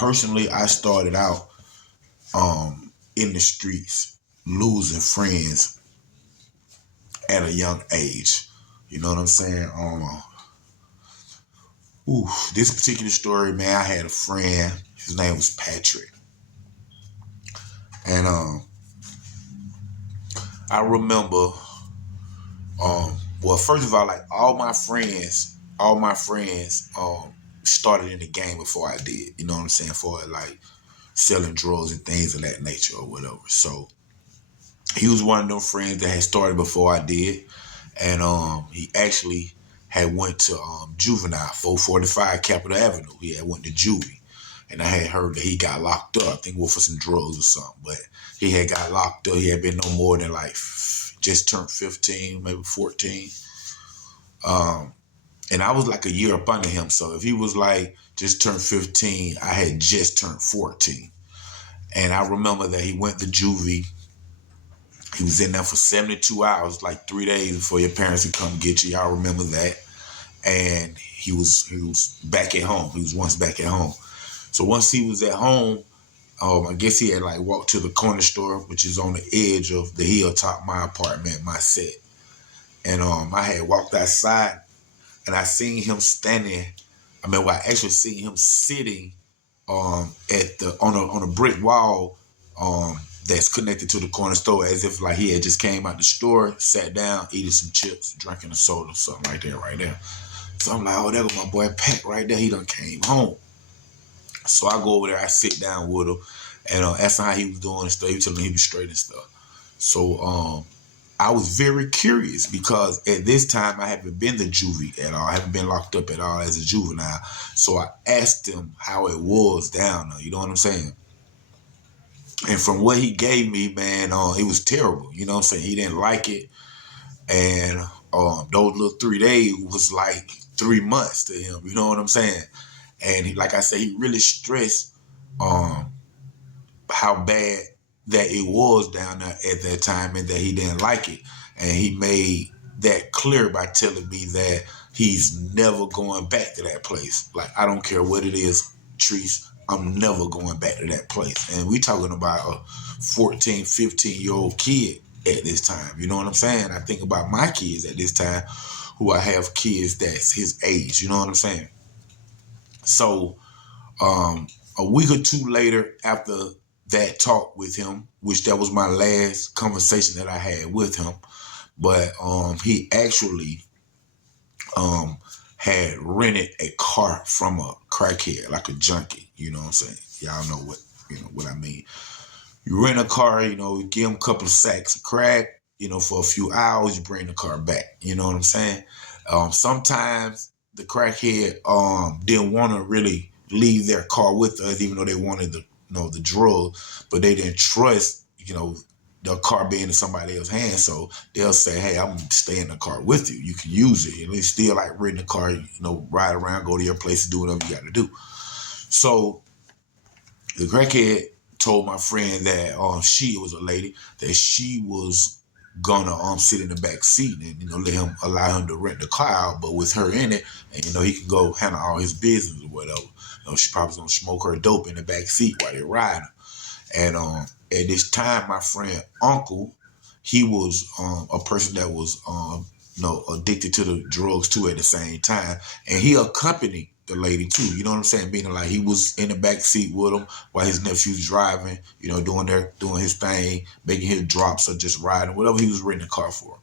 personally, I started out in the streets, losing friends at a young age. You know what I'm saying? This particular story, man, I had a friend. His name was Patrick, and I remember. Well, first of all, like all my friends, started in the game before I did. You know what I'm saying? For like selling drugs and things of that nature or whatever. So he was one of them friends that had started before I did, and he actually had went to juvenile 445 Capitol Avenue. He had went to juvie, and I had heard that he got locked up. I think it was for some drugs or something, but he had got locked up. He had been no more than like just turned 15, maybe 14. And I was like a year up under him. So if he was like just turned 15, I had just turned 14. And I remember that he went to juvie. He was in there for 72 hours, like 3 days before your parents could come get you. Y'all remember that. And he was back at home. He was once back at home. So once he was at home, I guess he had like walked to the corner store, which is on the edge of the hilltop, my apartment, my set. And I had walked outside and I seen him standing. I actually seen him sitting at the on a brick wall that's connected to the corner store, as if like he had just came out the store, sat down, eating some chips, drinking a soda, something like that right there. So I'm like, oh, there go my boy Pat right there. He done came home. So I go over there, I sit down with him, and ask him how he was doing and stuff. He was telling me he was straight and stuff. So I was very curious because at this time I haven't been to juvie at all. I haven't been locked up at all as a juvenile. So I asked him how it was down there. You know what I'm saying? And from what he gave me, man, it was terrible. You know what I'm saying? He didn't like it. And those little 3 days was like 3 months to him. You know what I'm saying? And he, like I said, he really stressed how bad that it was down there at that time and that he didn't like it. And he made that clear by telling me that he's never going back to that place. Like, I don't care what it is, Treese, I'm never going back to that place. And we talking about a 14, 15-year-old kid at this time. You know what I'm saying? I think about my kids at this time, who I have kids that's his age. You know what I'm saying? So a week or two later after that talk with him, which that was my last conversation that I had with him, but he actually had rented a car from a crackhead, like a junkie. You know what I'm saying? Y'all know what I mean. You rent a car, you give him a couple of sacks of crack, for a few hours, you bring the car back. You know what I'm saying? Sometimes the crackhead didn't want to really leave their car with us, even though they wanted the drug, but they didn't trust, the car being in somebody else's hands. So they'll say, hey, I'm gonna stay in the car with you. You can use it. And it's still like renting the car, ride around, go to your place, do whatever you got to do. So the crackhead told my friend that she was a lady, that she was gonna sit in the back seat and allow him to rent the car out, but with her in it, and he can go handle all his business or whatever. She probably gonna smoke her dope in the back seat while they're riding. And at this time, my friend uncle, he was a person that was addicted to the drugs too at the same time, and he accompanied the lady too. You know what I'm saying? Meaning like he was in the back seat with him while his nephew's driving, doing his thing, making his drops or just riding, whatever he was renting the car for.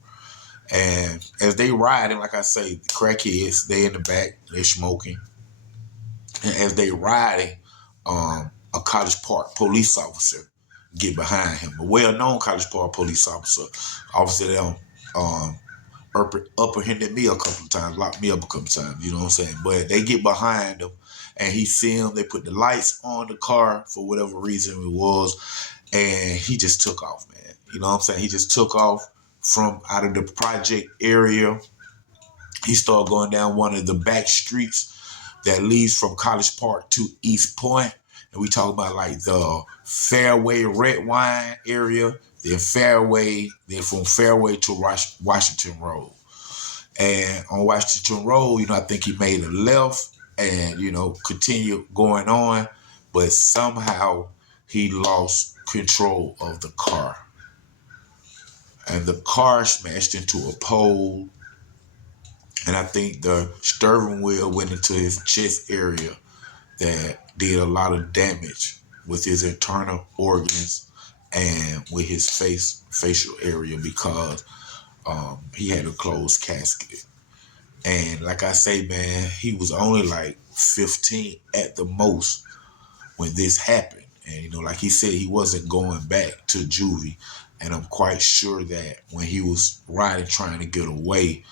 And as they riding, like I say, the crackheads, they in the back, they smoking. And as they riding, a College Park police officer get behind him, a well-known College Park police officer that apprehended me a couple of times, locked me up a couple of times, you know what I'm saying? But they get behind him and he see him, they put the lights on the car for whatever reason it was, and he just took off, man. You know what I'm saying? He just took off from out of the project area. He started going down one of the back streets that leads from College Park to East Point. And we talk about like the Fairway Red Wine area, then from Fairway to Washington Road. And on Washington Road, I think he made a left and, continued going on. but somehow he lost control of the car. And the car smashed into a pole, and I think the steering wheel went into his chest area that did a lot of damage with his internal organs and with his facial area because he had a closed casket. And like I say, man, he was only like 15 at the most when this happened. And, like he said, he wasn't going back to juvie. And I'm quite sure that when he was riding, trying to get away,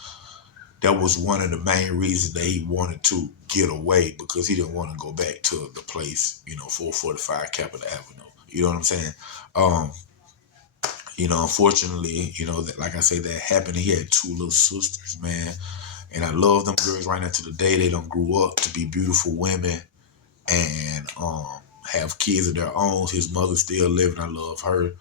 that was one of the main reasons that he wanted to get away, because he didn't want to go back to the place, 445 Capitol Avenue. You know what I'm saying? Unfortunately, that, like I say, that happened. He had two little sisters, man. And I love them girls right now to the day. They don't grew up to be beautiful women and have kids of their own. His mother's still living. I love her.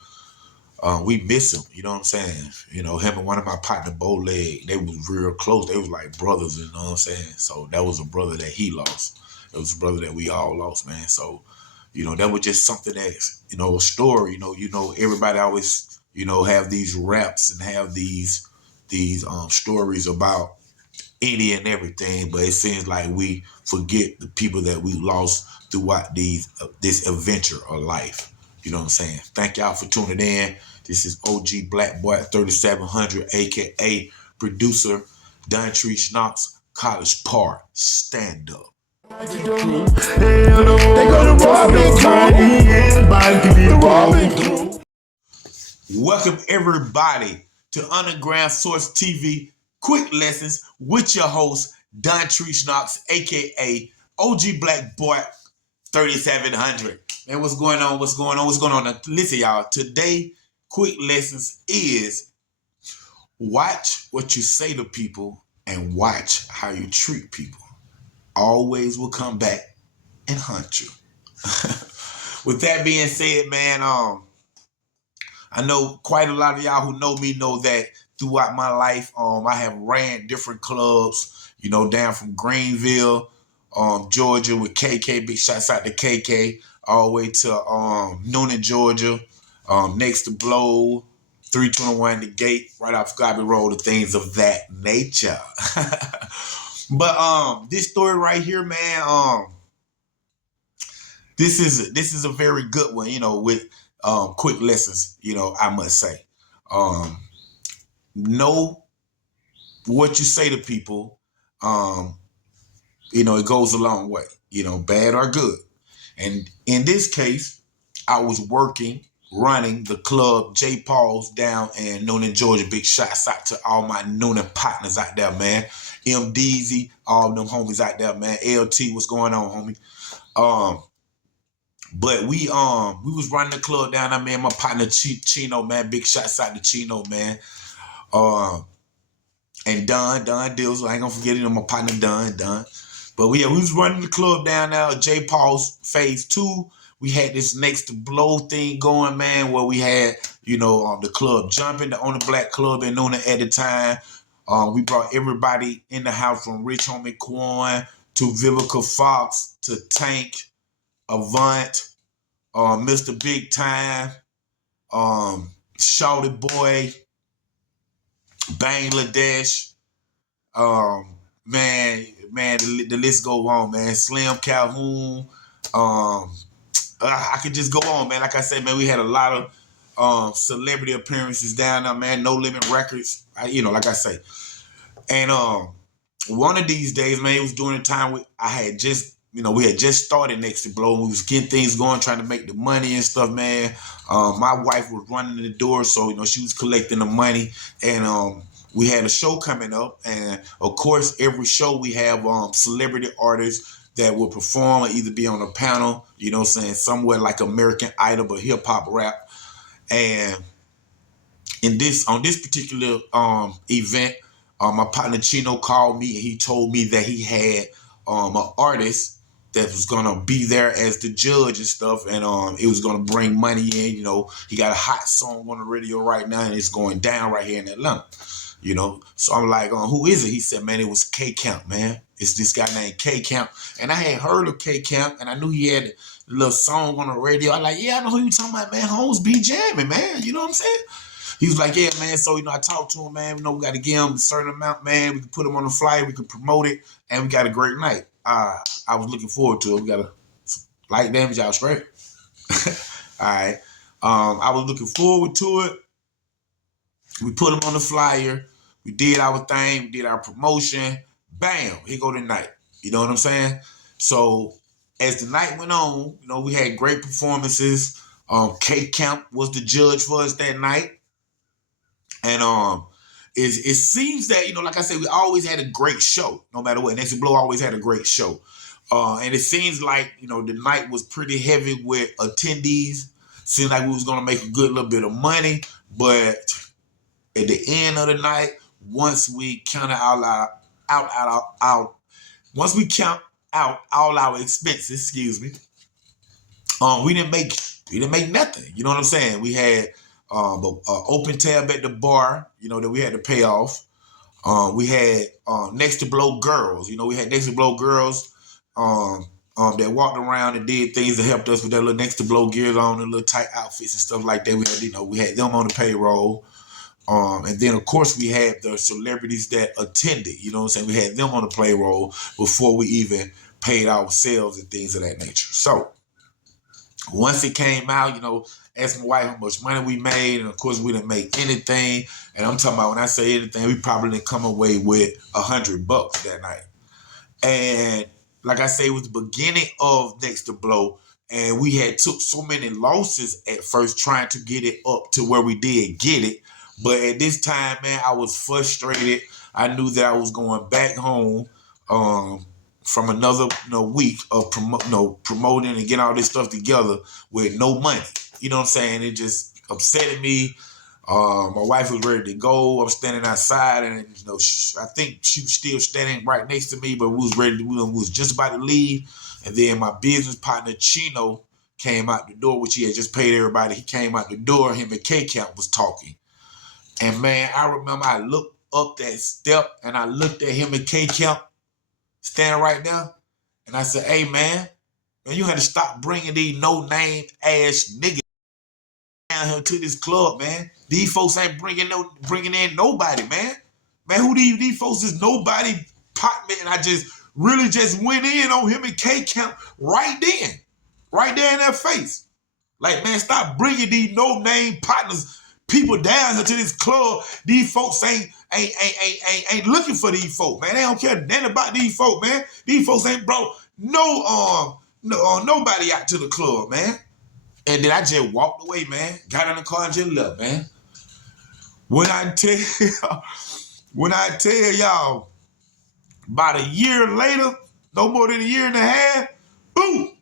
We miss him, you know what I'm saying? Him and one of my partner, Bowleg, they was real close. They was like brothers, you know what I'm saying? So that was a brother that he lost. It was a brother that we all lost, man. So, that was just something that, a story, everybody always, have these raps and have these stories about any and everything, but it seems like we forget the people that we lost throughout this adventure of life. You know what I'm saying? Thank y'all for tuning in. This is OG Black Boy 3700, aka producer Dontrece Knox, College Park. Stand up. They gonna rob me. Welcome everybody to Underground Source TV Quick Lessons with your host Dontrece Knox, aka OG Black Boy 3700. Man, what's going on? What's going on? What's going on? Now, listen, y'all. Today, Quick Lessons is watch what you say to people and watch how you treat people. Always will come back and hunt you. With that being said, man, I know quite a lot of y'all who know me know that throughout my life, I have ran different clubs, down from Greenville, Georgia with KK. Big shouts out to KK. All the way to Noonan, Georgia, next to Blow, 321 The Gate, right off Gobby Road, and things of that nature. But this story right here, man, this is a very good one, with quick lessons, I must say. Know what you say to people. It goes a long way, bad or good. And in this case, I was running the club J. Paul's down in Noonan, Georgia. Big shouts out to all my Noonan partners out there, man. M. Deezy, all them homies out there, man. LT, what's going on, homie? But we was running the club down there, man. My partner Chino, man. Big shouts out to Chino, man. And Don Dills, I ain't gonna forget it, my partner Don. But we was running the club down there, J. Paul's phase 2. We had this next to blow thing going, man, where we had, the club jumping, the only black club in Noonan at the time. We brought everybody in the house from Rich Homie Quan to Vivica Fox to Tank, Avant, Mr. Big Time, Shawty Boy, Bangladesh, man, the list go on, man. Slim Calhoun, I could just go on, man. Like I said, man, we had a lot of celebrity appearances down there, man. No Limit Records, like I say. And one of these days, man, it was during the time I had just, we had just started Next to Blow. We was getting things going, trying to make the money and stuff, man. My wife was running the door, so, she was collecting the money. And we had a show coming up. And, of course, every show we have celebrity artists that will perform or either be on a panel, somewhere like American Idol or hip-hop rap. And on this particular event, my partner Chino called me and he told me that he had an artist that was gonna be there as the judge and stuff, and it was gonna bring money in. He got a hot song on the radio right now, and it's going down right here in Atlanta. you know. So I'm like, who is it? He said, man, it was K Camp, man. It's this guy named K Camp. And I had heard of K Camp, and I knew he had a little song on the radio. I like, yeah, I know who you talking about, man. Holmes be jamming, man. You know what I'm saying? He was like, yeah, man. So, I talked to him, man. We got to give him a certain amount, man. We can put him on the flyer. We can promote it. And we got a great night. I was looking forward to it. We got a light damage out straight. All right. I was looking forward to it. We put him on the flyer. We did our thing. We did our promotion. Bam. Here go the night. You know what I'm saying? So as the night went on, we had great performances. K Camp was the judge for us that night. And it seems that, like I said, we always had a great show, no matter what. Next to Blow always had a great show. And it seems like, the night was pretty heavy with attendees. Seemed like we was going to make a good little bit of money. But at the end of the night, once we counted once we count out all our expenses, we didn't make nothing. You know what I'm saying? We had an open tab at the bar, that we had to pay off. We had Next to Blow girls. We had Next to Blow girls that walked around and did things that helped us with their little Next to Blow gears on and little tight outfits and stuff like that. We had them on the payroll. And then, of course, we had the celebrities that attended. You know what I'm saying? We had them on the payroll before we even paid ourselves and things of that nature. So once it came out, asked my wife how much money we made. And, of course, we didn't make anything. And I'm talking about when I say anything, we probably didn't come away with $100 that night. And like I say, it was the beginning of Next to Blow. And we had took so many losses at first trying to get it up to where we did get it. But at this time, man, I was frustrated. I knew that I was going back home from another week of promoting and getting all this stuff together with no money. You know what I'm saying? It just upset me. My wife was ready to go. I'm standing outside, and I think she was still standing right next to me, but we was ready. We was just about to leave, and then my business partner Chino came out the door, which he had just paid everybody. He came out the door. Him and K Camp was talking. And, man, I remember I looked up that step, and I looked at him and K Camp standing right there. And I said, hey, man, you had to stop bringing these no-name ass niggas down here to this club, man. These folks ain't bringing in nobody, man. Man, who these folks is nobody pot, man. And I just really just went in on him and K Camp right there in their face. Like, man, stop bringing these no-name partners, people down here to this club. These folks ain't looking for these folks, man. They don't care nothing about these folks, man. These folks ain't brought nobody out to the club, man. And then I just walked away, man. Got in the car and just left, man. When I tell y'all, about a year later, no more than a year and a half, boom,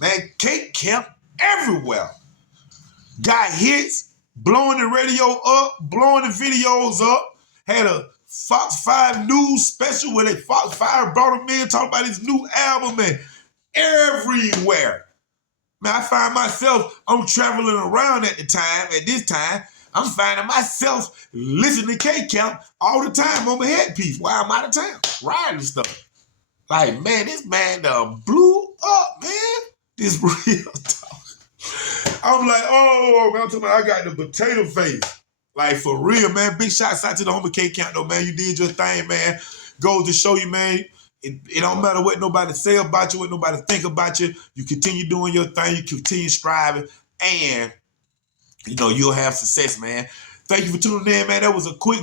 man, K Camp everywhere. Got hits. Blowing the radio up, blowing the videos up. Had a Fox 5 News special where Fox 5 brought him in, talking about his new album, and everywhere. Man, I find myself, I'm traveling around at this time, I'm finding myself listening to K Camp all the time on my headpiece while I'm out of town, riding stuff. Like, man, this man done blew up, man. This real talk. I'm like, oh, man, I'm talking about I got the potato face. Like, for real, man. Big shots out to the homie K Camp, though, man. You did your thing, man. Goes to show you, man, it don't matter what nobody say about you, what nobody think about you. You continue doing your thing. You continue striving. And, you'll have success, man. Thank you for tuning in, man. That was a quick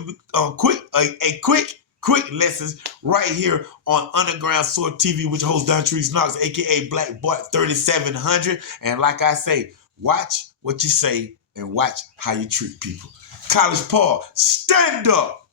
lessons right here on Underground Sword TV with your host Dontrece Knox, a.k.a. Black Boy 3700. And like I say, watch what you say and watch how you treat people. College Paul, stand up.